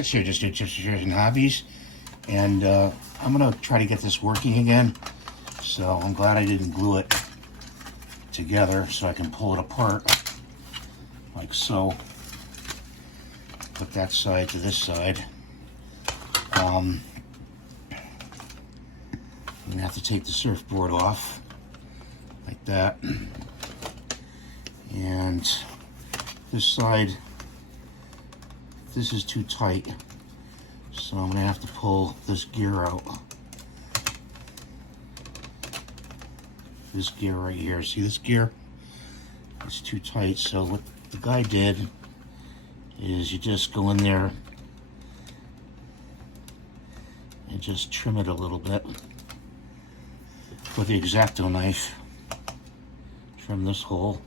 basics here, just and hobbies. And I'm gonna try to get this working again. So I'm glad I didn't glue it together so I can pull it apart like so. Put that side to this side. I'm gonna have to take the surfboard off like that. And this side, this is too tight, so I'm gonna have to pull this gear out. This gear right here, see this gear? It's too tight, so what the guy did is you just go in there and just trim it a little bit with the X-Acto knife. Trim this hole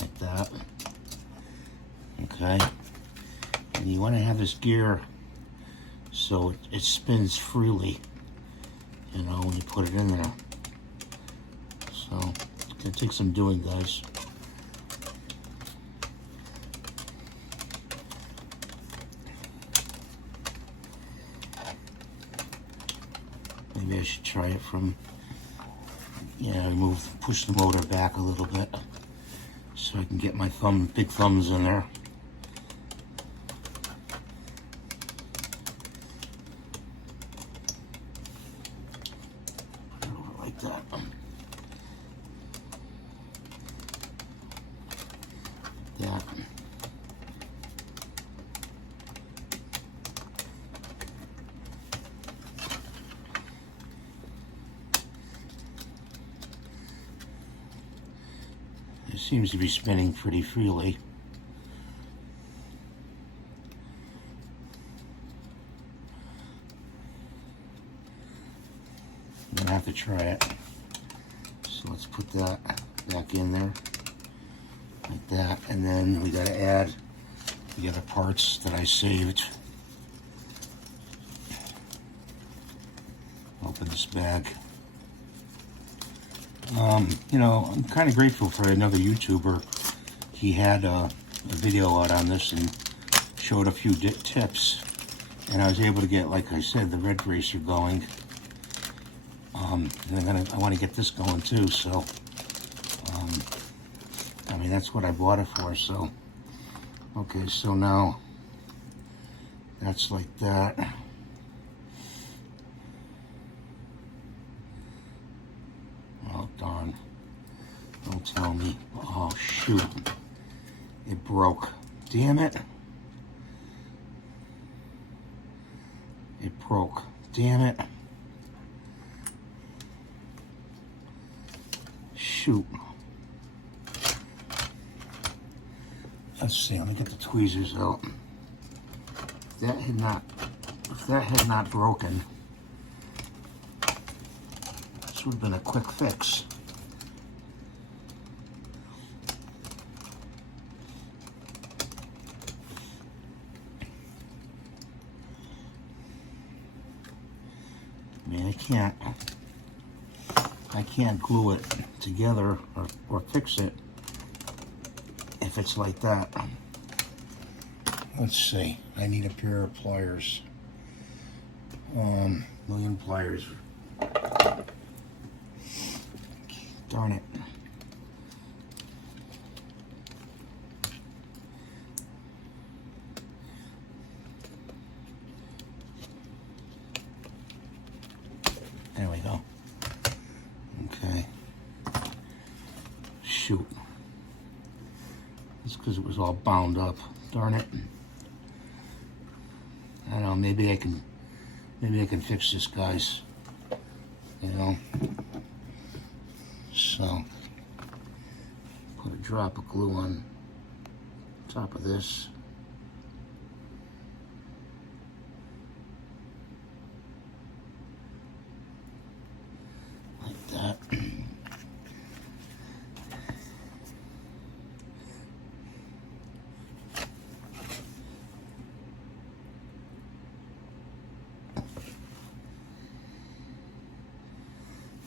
like that. Okay, and you want to have this gear so it spins freely, you know, when you put it in there. So it's gonna take some doing, guys. Maybe I should try it from, yeah, push the motor back a little bit so I can get my big thumbs in there. Put it over like that. That. It seems to be spinning pretty freely. I'm gonna have to try it. So let's put that back in there like that, and then we gotta add the other parts that I saved. Open this bag. You know, I'm kind of grateful for another YouTuber. He had a video out on this and showed a few tips, and I was able to get, like I said, the red bracer going. And I want to get this going too. So, I mean, that's what I bought it for. So, okay, so now that's like that. Oh, darn. Don't tell me. Oh, shoot. It broke. Damn it. It broke. Damn it. Shoot. Let's see. Let me get the tweezers out. If that had not broken, this would have been a quick fix. I mean, I can't glue it together or fix it if it's like that. Let's see. I need a pair of pliers. Million pliers. Darn it. There we go. Okay. Shoot. It's because it was all bound up. Darn it. I don't know, maybe I can fix this, guys. You know. So put a drop of glue on top of this. Like that.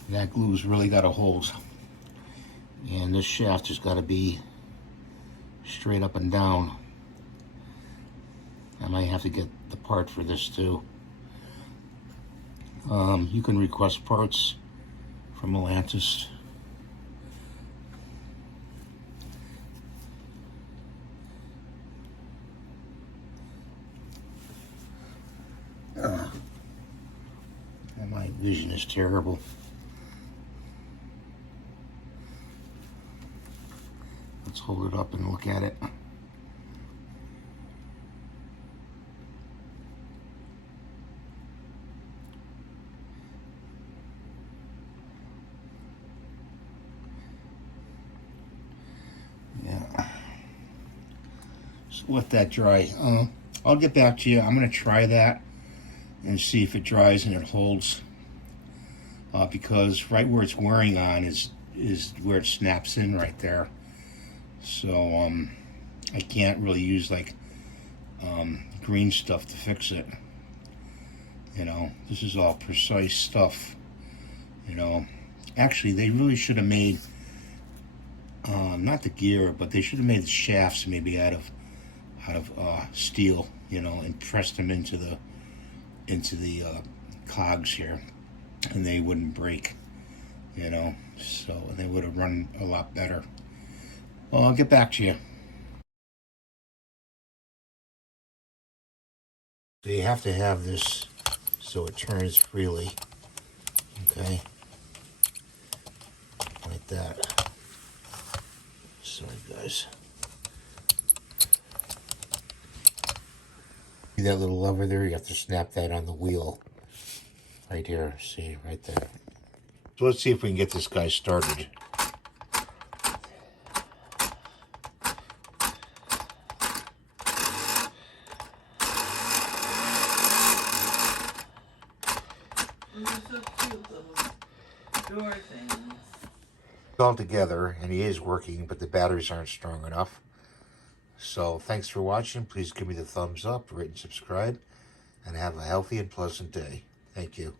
That glue's really got a hold. And this shaft has got to be straight up and down. might have to get the part for this too. You can request parts from Atlantis. My vision is terrible. Let's hold it up and look at it. Yeah. So let that dry. I'll get back to you. I'm going to try that and see if it dries and it holds. Because right where it's wearing on is where it snaps in right there. So I can't really use like green stuff to fix it. You know, this is all precise stuff. You know, actually they really should have made not the gear, but they should have made the shafts maybe out of steel. You know, and pressed them into the cogs here, and they wouldn't break. You know, so they would have run a lot better. Well, I'll get back to you. So you have to have this so it turns freely. Okay. Like that. Sorry, guys. See that little lever there? You have to snap that on the wheel. Right here. See, right there. So let's see if we can get this guy started. Door things. All together, and he is working, but the batteries aren't strong enough. So thanks for watching. Please give me the thumbs up, rate and subscribe, and have a healthy and pleasant day. Thank you.